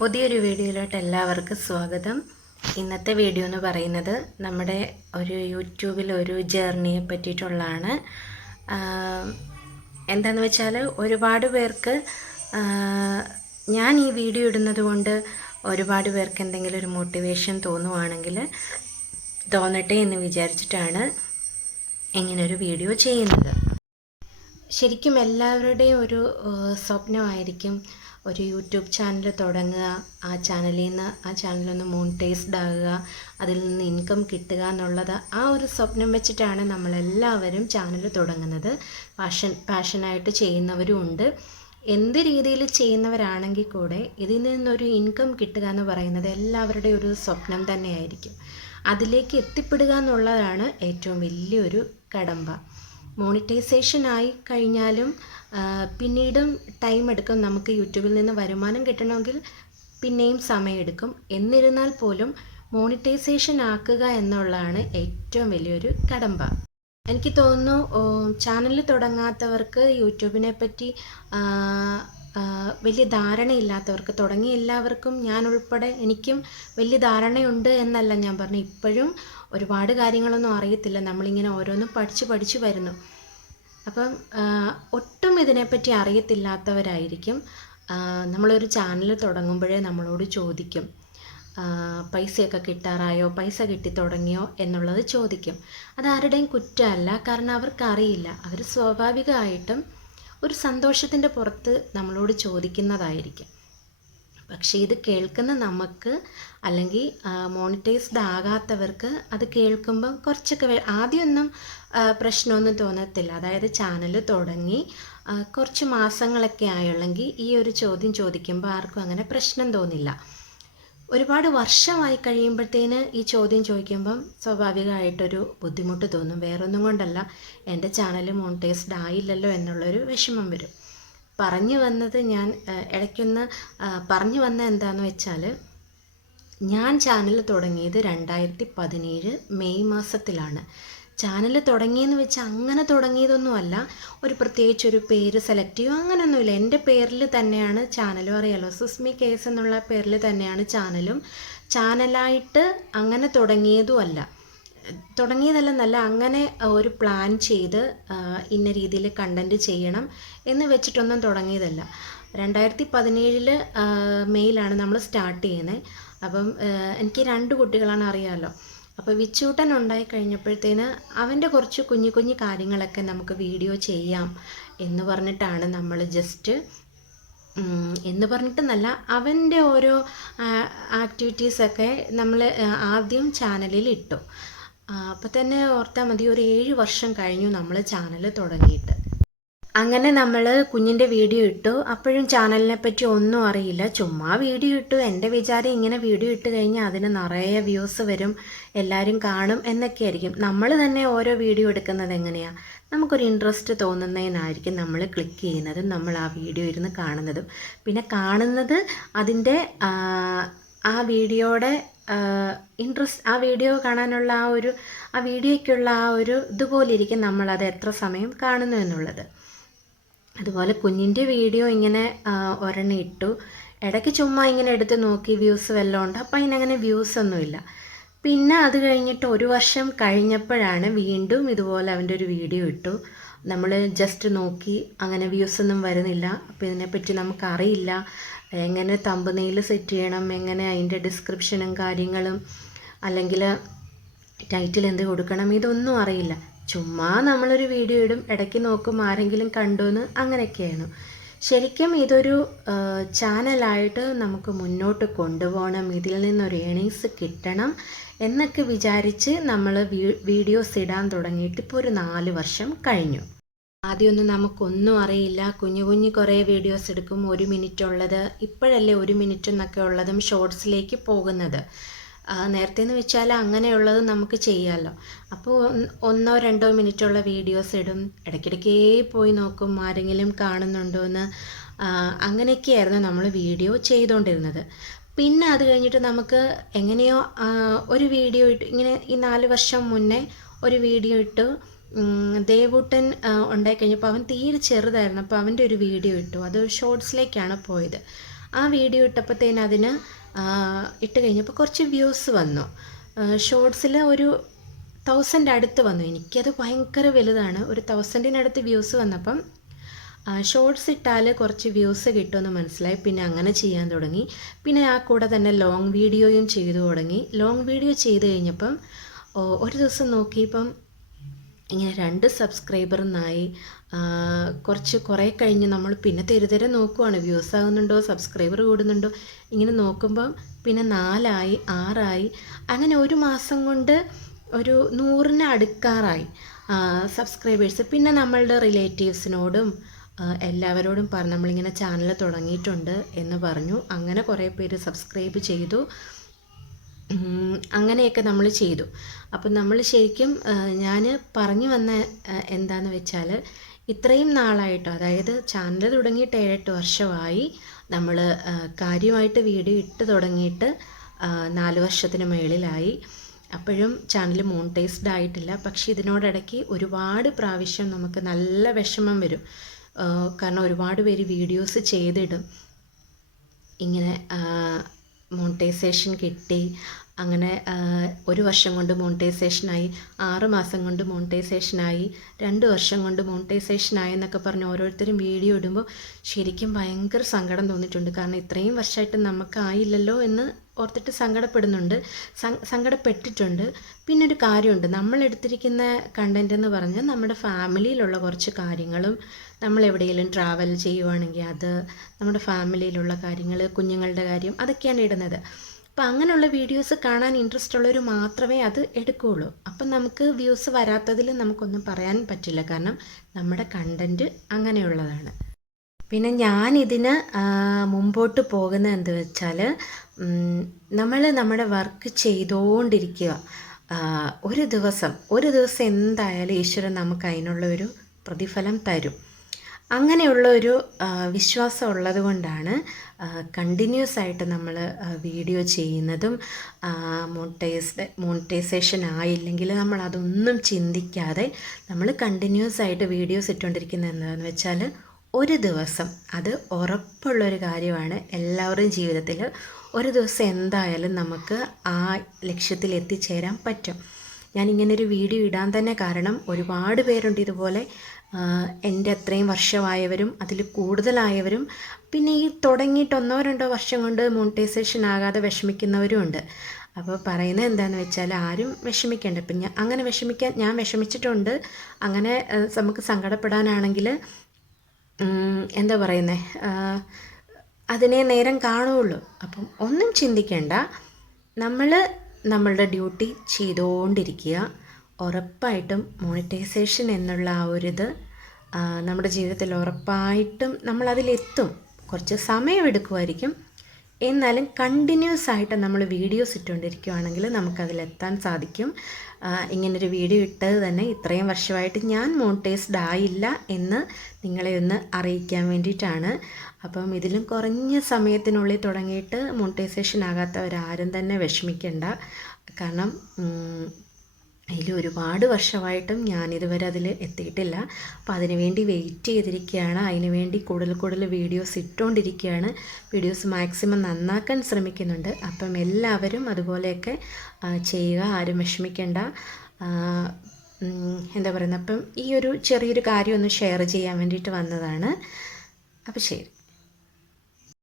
പുതിയൊരു വീഡിയോയിലോട്ട് എല്ലാവർക്കും സ്വാഗതം. ഇന്നത്തെ വീഡിയോ എന്ന് പറയുന്നത് നമ്മുടെ ഒരു യൂട്യൂബിൽ ഒരു ജേർണിയെ പറ്റിയിട്ടുള്ളതാണ്. എന്താണെന്ന് വെച്ചാൽ ഒരുപാട് പേർക്ക് ഞാൻ ഈ വീഡിയോ ഇടുന്നത് കൊണ്ട് ഒരുപാട് പേർക്ക് എന്തെങ്കിലും ഒരു മോട്ടിവേഷൻ തോന്നുവാണെങ്കിൽ തോന്നട്ടെ എന്ന് വിചാരിച്ചിട്ടാണ് ഇങ്ങനൊരു വീഡിയോ ചെയ്യുന്നത്. ശരിക്കും എല്ലാവരുടെയും ഒരു സ്വപ്നമായിരിക്കും ഒരു യൂട്യൂബ് ചാനൽ തുടങ്ങുക, ആ ചാനലൊന്ന് മോണിറ്റൈസ്ഡ് ആകുക, അതിൽ നിന്ന് ഇൻകം കിട്ടുക എന്നുള്ളത്. ആ ഒരു സ്വപ്നം വെച്ചിട്ടാണ് നമ്മളെല്ലാവരും ചാനൽ തുടങ്ങുന്നത്. പാഷനായിട്ട് ചെയ്യുന്നവരും ഉണ്ട്. എന്ത് രീതിയിൽ ചെയ്യുന്നവരാണെങ്കിൽ കൂടെ ഇതിൽ നിന്നൊരു ഇൻകം കിട്ടുക എന്ന് പറയുന്നത് എല്ലാവരുടെയും ഒരു സ്വപ്നം തന്നെയായിരിക്കും. അതിലേക്ക് എത്തിപ്പെടുക എന്നുള്ളതാണ് ഏറ്റവും വലിയൊരു കടമ്പ. മോണിറ്റൈസേഷൻ ആയി കഴിഞ്ഞാലും പിന്നീടും ടൈം എടുക്കും. നമുക്ക് യൂട്യൂബിൽ നിന്ന് വരുമാനം കിട്ടണമെങ്കിൽ പിന്നെയും സമയമെടുക്കും. എന്നിരുന്നാൽ പോലും മോണിറ്റൈസേഷൻ ആക്കുക എന്നുള്ളതാണ് ഏറ്റവും വലിയൊരു കടമ്പ. എനിക്ക് തോന്നുന്നു ചാനൽ തുടങ്ങാത്തവർക്ക് യൂട്യൂബിനെ പറ്റി വലിയ ധാരണയില്ലാത്തവർക്ക്, തുടങ്ങിയ എല്ലാവർക്കും ഞാൻ ഉൾപ്പെടെ എനിക്കും വലിയ ധാരണയുണ്ട് എന്നല്ല ഞാൻ പറഞ്ഞു. ഇപ്പോഴും ഒരുപാട് കാര്യങ്ങളൊന്നും അറിയത്തില്ല. നമ്മളിങ്ങനെ ഓരോന്നും പഠിച്ച് വരുന്നു. അപ്പം ഒട്ടും ഇതിനെപ്പറ്റി അറിയത്തില്ലാത്തവരായിരിക്കും നമ്മളൊരു ചാനൽ തുടങ്ങുമ്പോഴേ നമ്മളോട് ചോദിക്കും, പൈസയൊക്കെ കിട്ടാറായോ, പൈസ കിട്ടി തുടങ്ങിയോ എന്നുള്ളത് ചോദിക്കും. അതാരുടെയും കുറ്റമല്ല, കാരണം അവർക്കറിയില്ല. അവർ സ്വാഭാവികമായിട്ടും ഒരു സന്തോഷത്തിൻ്റെ പുറത്ത് നമ്മളോട് ചോദിക്കുന്നതായിരിക്കും. പക്ഷേ ഇത് കേൾക്കുന്ന നമുക്ക്, അല്ലെങ്കിൽ മോണിറ്റൈസ്ഡ് ആകാത്തവർക്ക് അത് കേൾക്കുമ്പം കുറച്ചൊക്കെ ആദ്യമൊന്നും പ്രശ്നമൊന്നും തോന്നത്തില്ല. അതായത് ചാനൽ തുടങ്ങി കുറച്ച് മാസങ്ങളൊക്കെ ആയുള്ളെങ്കിൽ ഈ ഒരു ചോദ്യം ചോദിക്കുമ്പോൾ ആർക്കും അങ്ങനെ പ്രശ്നം തോന്നില്ല. ഒരുപാട് വർഷമായി കഴിയുമ്പോഴത്തേന് ഈ ചോദ്യം ചോദിക്കുമ്പം സ്വാഭാവികമായിട്ടൊരു ബുദ്ധിമുട്ട് തോന്നും. വേറൊന്നും കൊണ്ടല്ല, എൻ്റെ ചാനൽ മോണിറ്റൈസ്ഡ് ആയില്ലല്ലോ എന്നുള്ളൊരു വിഷമം വരും. ഞാൻ ഇടയ്ക്കൊന്ന് പറഞ്ഞു വന്ന എന്താണെന്ന് വെച്ചാൽ, ഞാൻ ചാനൽ തുടങ്ങിയത് 2017 മെയ് മാസത്തിലാണ്. ചാനൽ തുടങ്ങിയെന്ന് വെച്ചാൽ അങ്ങനെ തുടങ്ങിയതൊന്നുമല്ല. ഒരു പ്രത്യേകിച്ചൊരു പേര് സെലക്ട് ചെയ്യുക അങ്ങനെയൊന്നുമില്ല. എൻ്റെ പേരിൽ തന്നെയാണ് ചാനലും. അറിയാലോ, സുസ്മി കേസ് എന്നുള്ള പേരിൽ തന്നെയാണ് ചാനലും. ചാനലായിട്ട് അങ്ങനെ തുടങ്ങിയതല്ലെന്നല്ല, അങ്ങനെ ഒരു പ്ലാൻ ചെയ്ത് ഇന്ന രീതിയിൽ കണ്ടൻറ്റ് ചെയ്യണം എന്ന് വെച്ചിട്ടൊന്നും തുടങ്ങിയതല്ല. 2017 മെയ്യിലാണ് നമ്മൾ സ്റ്റാർട്ട് ചെയ്യുന്നത്. അപ്പം എനിക്ക് 2 കുട്ടികളാണ്, അറിയാമല്ലോ. അപ്പോൾ വിച്ചൂട്ടൻ ഉണ്ടായി കഴിഞ്ഞപ്പോഴത്തേന് അവൻ്റെ കുറച്ച് കുഞ്ഞു കാര്യങ്ങളൊക്കെ നമുക്ക് വീഡിയോ ചെയ്യാം എന്ന് പറഞ്ഞിട്ടാണ് നമ്മൾ എന്ന് പറഞ്ഞിട്ടെന്നല്ല, അവൻ്റെ ഓരോ ആക്ടിവിറ്റീസൊക്കെ നമ്മൾ ആദ്യം ചാനലിൽ ഇട്ടു. അപ്പോൾ തന്നെ ഓർത്താൽ മതി, ഒരു 7 വർഷം കഴിഞ്ഞു നമ്മൾ ചാനൽ തുടങ്ങിയിട്ട്. അങ്ങനെ നമ്മൾ കുഞ്ഞിൻ്റെ വീഡിയോ ഇട്ടു. അപ്പോഴും ചാനലിനെ പറ്റി ഒന്നും അറിയില്ല, ചുമ്മാ വീഡിയോ ഇട്ടു. എൻ്റെ വിചാരം ഇങ്ങനെ വീഡിയോ ഇട്ട് കഴിഞ്ഞാൽ അതിന് നിറയെ വ്യൂസ് വരും, എല്ലാവരും കാണും എന്നൊക്കെ ആയിരിക്കും. നമ്മൾ തന്നെ ഓരോ വീഡിയോ എടുക്കുന്നത് എങ്ങനെയാണ്, നമുക്കൊരു ഇൻട്രസ്റ്റ് തോന്നുന്നതിനായിരിക്കും നമ്മൾ ക്ലിക്ക് ചെയ്യുന്നതും നമ്മൾ ആ വീഡിയോ ഇരുന്ന് കാണുന്നതും. പിന്നെ കാണുന്നത് അതിൻ്റെ ആ വീഡിയോയുടെ ഇൻട്രസ്റ്റ്, ആ വീഡിയോ കാണാനുള്ള ആ വീഡിയോയ്ക്കുള്ള ആ ഒരു ഇതുപോലെ ഇരിക്കും നമ്മളത് എത്ര സമയം കാണുന്നു എന്നുള്ളത്. അതുപോലെ കുഞ്ഞിൻ്റെ വീഡിയോ ഇങ്ങനെ ഒരെണ്ണം ഇട്ടു. ഇടയ്ക്ക് ചുമ്മാ ഇങ്ങനെ എടുത്ത് നോക്കി വ്യൂസ് വല്ലതും ഉണ്ട്. അപ്പോൾ അതിനങ്ങനെ വ്യൂസ് ഒന്നുമില്ല. പിന്നെ അത് കഴിഞ്ഞിട്ട് 1 വർഷം കഴിഞ്ഞപ്പോഴാണ് വീണ്ടും ഇതുപോലെ അവൻ്റെ ഒരു വീഡിയോ ഇട്ടു. നമ്മൾ ജസ്റ്റ് നോക്കി, അങ്ങനെ വ്യൂസ് ഒന്നും വരുന്നില്ല. അപ്പോൾ ഇതിനെപ്പറ്റി നമുക്കറിയില്ല, എങ്ങനെ തമ്പനെയിൽ സെറ്റ് ചെയ്യണം, എങ്ങനെ അതിൻ്റെ ഡിസ്ക്രിപ്ഷനും കാര്യങ്ങളും അല്ലെങ്കിൽ ടൈറ്റിൽ എന്ത് കൊടുക്കണം, ഇതൊന്നും അറിയില്ല. ചുമ്മാ നമ്മളൊരു വീഡിയോ ഇടും, ഇടയ്ക്ക് നോക്കും ആരെങ്കിലും കണ്ടോന്ന്, അങ്ങനെയൊക്കെയാണ്. ശരിക്കും ഇതൊരു ചാനലായിട്ട് നമുക്ക് മുന്നോട്ട് കൊണ്ടുപോകണം, ഇതിൽ നിന്നൊരു ഏണിങ്സ് കിട്ടണം എന്നൊക്കെ വിചാരിച്ച് നമ്മൾ വീഡിയോസ് ഇടാൻ തുടങ്ങിയിട്ട് ഇപ്പോൾ ഒരു 4 വർഷം കഴിഞ്ഞു. ആദ്യമൊന്നും നമുക്കൊന്നും അറിയില്ല. കുഞ്ഞു കുറേ വീഡിയോസ് എടുക്കും, 1 മിനിറ്റ് ഉള്ളത്. ഇപ്പോഴല്ലേ 1 മിനിറ്റ് എന്നൊക്കെ ഉള്ളതും ഷോർട്സിലേക്ക് പോകുന്നത്. നേരത്തെ എന്ന് വെച്ചാൽ അങ്ങനെയുള്ളത് നമുക്ക് ചെയ്യാമല്ലോ. അപ്പോൾ 1-2 മിനിറ്റുള്ള വീഡിയോസ് ഇടും, ഇടയ്ക്കിടയ്ക്കേ പോയി നോക്കും ആരെങ്കിലും കാണുന്നുണ്ടോ എന്ന്. അങ്ങനെയൊക്കെയായിരുന്നു നമ്മൾ വീഡിയോ ചെയ്തുകൊണ്ടിരുന്നത്. പിന്നെ അത് കഴിഞ്ഞിട്ട് നമുക്ക് എങ്ങനെയോ ഒരു വീഡിയോ ഇട്ട്, ഇങ്ങനെ ഈ 4 വർഷം മുന്നേ ഒരു വീഡിയോ ഇട്ടു. ദേവൂട്ടൻ ഉണ്ടായിക്കഴിഞ്ഞപ്പോൾ അവൻ തീരെ ചെറുതായിരുന്നു. അപ്പോൾ അവൻ്റെ ഒരു വീഡിയോ ഇട്ടു, അത് ഷോർട്സിലേക്കാണ് പോയത്. ആ വീഡിയോ ഇട്ടപ്പോഴത്തേന് അതിന് ഇട്ട് കഴിഞ്ഞപ്പോൾ കുറച്ച് വ്യൂസ് വന്നു. ഷോർട്സിൽ ഒരു 1000 അടുത്ത് വന്നു. എനിക്കത് ഭയങ്കര വലുതാണ്. ഒരു 1000-നടുത്ത് വ്യൂസ് വന്നപ്പം ഷോർട്സ് ഇട്ടാൽ കുറച്ച് വ്യൂസ് കിട്ടുമെന്ന് മനസ്സിലായി. പിന്നെ അങ്ങനെ ചെയ്യാൻ തുടങ്ങി. പിന്നെ ആ കൂടെ തന്നെ ലോങ് വീഡിയോയും ചെയ്തു തുടങ്ങി. ലോങ് വീഡിയോ ചെയ്ത് കഴിഞ്ഞപ്പം ഒരു ദിവസം നോക്കിയപ്പം ഇങ്ങനെ 2 സബ്സ്ക്രൈബറെന്നായി. കുറേ കഴിഞ്ഞ് നമ്മൾ പിന്നെ തെരുതെരെ നോക്കുവാണ്, വ്യൂസ് ആകുന്നുണ്ടോ, സബ്സ്ക്രൈബർ കൂടുന്നുണ്ടോ. ഇങ്ങനെ നോക്കുമ്പം പിന്നെ 4 ആയി, 6 ആയി. അങ്ങനെ ഒരു മാസം കൊണ്ട് ഒരു 100-ന് അടുക്കാറായി സബ്സ്ക്രൈബേഴ്സ്. പിന്നെ നമ്മളുടെ റിലേറ്റീവ്സിനോടും എല്ലാവരോടും പറഞ്ഞു നമ്മളിങ്ങനെ ചാനൽ തുടങ്ങിയിട്ടുണ്ട് എന്ന് പറഞ്ഞു. അങ്ങനെ കുറേ പേര് സബ്സ്ക്രൈബ് ചെയ്തു. അങ്ങനെയൊക്കെ നമ്മൾ ചെയ്തു. അപ്പം നമ്മൾ ശരിക്കും ഞാൻ പറഞ്ഞു വന്ന എന്താണെന്ന് വെച്ചാൽ, ഇത്രയും നാളായിട്ടോ, അതായത് ചാനൽ തുടങ്ങിയിട്ട് 7-8 വർഷമായി. നമ്മൾ കാര്യമായിട്ട് വീഡിയോ ഇട്ട് തുടങ്ങിയിട്ട് 4 വർഷത്തിന് മുകളിലായി. അപ്പോഴും ചാനൽ മോണിറ്റൈസ്ഡ് ആയിട്ടില്ല. പക്ഷേ ഇതിനോടിടയ്ക്ക് ഒരുപാട് പ്രാവശ്യം നമുക്ക് നല്ല വിഷമം വരും. കാരണം ഒരുപാട് പേര് വീഡിയോസ് ചെയ്തിടും, ഇങ്ങനെ മോണിറ്റൈസേഷൻ കിട്ടി, അങ്ങനെ 1 വർഷം കൊണ്ട് മോണിറ്റൈസേഷനായി, 6 മാസം കൊണ്ട് മോണിറ്റൈസേഷനായി, 2 വർഷം കൊണ്ട് മോണിറ്റൈസേഷനായി എന്നൊക്കെ പറഞ്ഞ് ഓരോരുത്തരും വീഡിയോ ഇടുമ്പോൾ ശരിക്കും ഭയങ്കര സങ്കടം തോന്നിയിട്ടുണ്ട്. കാരണം ഇത്രയും വർഷമായിട്ട് നമുക്കായില്ലല്ലോ എന്ന് ഓർത്തിട്ട് സങ്കടപ്പെട്ടിട്ടുണ്ട്. പിന്നെ ഒരു കാര്യമുണ്ട്, നമ്മളെടുത്തിരിക്കുന്ന കണ്ടൻറ് എന്ന് പറഞ്ഞാൽ നമ്മുടെ ഫാമിലിയിലുള്ള കുറച്ച് കാര്യങ്ങളും, നമ്മൾ എവിടെയെങ്കിലും ട്രാവൽ ചെയ്യുവാണെങ്കിൽ അത്, നമ്മുടെ ഫാമിലിയിലുള്ള കാര്യങ്ങൾ, കുഞ്ഞുങ്ങളുടെ കാര്യം, അതൊക്കെയാണ് ഇടുന്നത്. അപ്പം അങ്ങനെയുള്ള വീഡിയോസ് കാണാൻ ഇൻട്രസ്റ്റ് ഉള്ളവർ മാത്രമേ അത് എടുക്കുകയുള്ളൂ. അപ്പം നമുക്ക് വ്യൂസ് വരാത്തതിൽ നമുക്കൊന്നും പറയാൻ പറ്റില്ല, കാരണം നമ്മുടെ കണ്ടൻറ്റ് അങ്ങനെയുള്ളതാണ്. പിന്നെ ഞാനിതിന് മുമ്പോട്ട് പോകുന്നത് എന്ത് വെച്ചാൽ, നമ്മൾ നമ്മുടെ വർക്ക് ചെയ്തുകൊണ്ടിരിക്കുക. ഒരു ദിവസം എന്തായാലും ഈശ്വരൻ നമുക്ക് അതിനുള്ള ഒരു പ്രതിഫലം തരും. അങ്ങനെയുള്ള ഒരു വിശ്വാസം ഉള്ളത് കൊണ്ടാണ് കണ്ടിന്യൂസ് ആയിട്ട് നമ്മൾ വീഡിയോ ചെയ്യുന്നതും. മോണിറ്റൈസേഷൻ ആയില്ലെങ്കിൽ നമ്മൾ അതൊന്നും ചിന്തിക്കാതെ നമ്മൾ കണ്ടിന്യൂസ് ആയിട്ട് വീഡിയോസ് ഇട്ടുകൊണ്ടിരിക്കുന്നത്. എന്താണെന്ന് വെച്ചാൽ ഒരു ദിവസം, അത് ഉറപ്പുള്ളൊരു കാര്യമാണ്, എല്ലാവരുടെയും ജീവിതത്തിൽ ഒരു ദിവസം എന്തായാലും നമുക്ക് ആ ലക്ഷ്യത്തിൽ എത്തിച്ചേരാൻ പറ്റും. ഞാനിങ്ങനൊരു വീഡിയോ ഇടാൻ തന്നെ കാരണം, ഒരുപാട് പേരുണ്ട് ഇതുപോലെ എൻ്റെ അത്രയും വർഷമായവരും അതിൽ കൂടുതലായവരും, പിന്നെ ഈ തുടങ്ങിയിട്ട് 1-2 വർഷം കൊണ്ട് മോണിറ്റൈസേഷൻ ആകാതെ വിഷമിക്കുന്നവരും ഉണ്ട്. അപ്പോൾ പറയുന്നത് എന്താണെന്ന് വെച്ചാൽ, ആരും വിഷമിക്കേണ്ട. ഇപ്പം ഞാൻ വിഷമിച്ചിട്ടുണ്ട്. അങ്ങനെ നമുക്ക് സങ്കടപ്പെടാനാണെങ്കിൽ എന്താ പറയുന്നത്, അതിനെ നേരം കാണുകയുള്ളൂ. അപ്പം ഒന്നും ചിന്തിക്കേണ്ട, നമ്മളുടെ ഡ്യൂട്ടി ചെയ്തുകൊണ്ടിരിക്കുക. ഉറപ്പായിട്ടും മോണിറ്റൈസേഷൻ എന്നുള്ള ആ ഒരിത് നമ്മുടെ ജീവിതത്തിൽ ഉറപ്പായിട്ടും നമ്മളതിലെത്തും. കുറച്ച് സമയമെടുക്കുമായിരിക്കും, എന്നാലും കണ്ടിന്യൂസ് ആയിട്ട് നമ്മൾ വീഡിയോസ് ഇട്ടുകൊണ്ടിരിക്കുകയാണെങ്കിൽ നമുക്കതിലെത്താൻ സാധിക്കും. ഇങ്ങനൊരു വീഡിയോ ഇട്ടത് തന്നെ ഇത്രയും വർഷമായിട്ട് ഞാൻ മോണിറ്റൈസ്ഡ് ആയില്ല എന്ന് നിങ്ങളെ ഒന്ന് അറിയിക്കാൻ വേണ്ടിയിട്ടാണ്. അപ്പം ഇതിലും കുറഞ്ഞ സമയത്തിനുള്ളിൽ തുടങ്ങിയിട്ട് മോണിറ്റൈസേഷൻ ആകാത്തവരാരും തന്നെ വിഷമിക്കേണ്ട. കാരണം അതിൽ ഒരുപാട് വർഷമായിട്ടും ഞാനിതുവരെ അതിൽ എത്തിയിട്ടില്ല. അപ്പോൾ അതിനുവേണ്ടി വെയിറ്റ് ചെയ്തിരിക്കുകയാണ്. അതിനുവേണ്ടി കൂടുതൽ വീഡിയോസ് ഇട്ടുകൊണ്ടിരിക്കുകയാണ്. വീഡിയോസ് മാക്സിമം നന്നാക്കാൻ ശ്രമിക്കുന്നുണ്ട്. അപ്പം എല്ലാവരും അതുപോലെയൊക്കെ ചെയ്യുക, ആരും വിഷമിക്കേണ്ട. എന്താ പറയുന്നത്, അപ്പം ഈ ഒരു ചെറിയൊരു കാര്യം ഒന്ന് ഷെയർ ചെയ്യാൻ വേണ്ടിയിട്ട് വന്നതാണ്. അപ്പോൾ ശരി.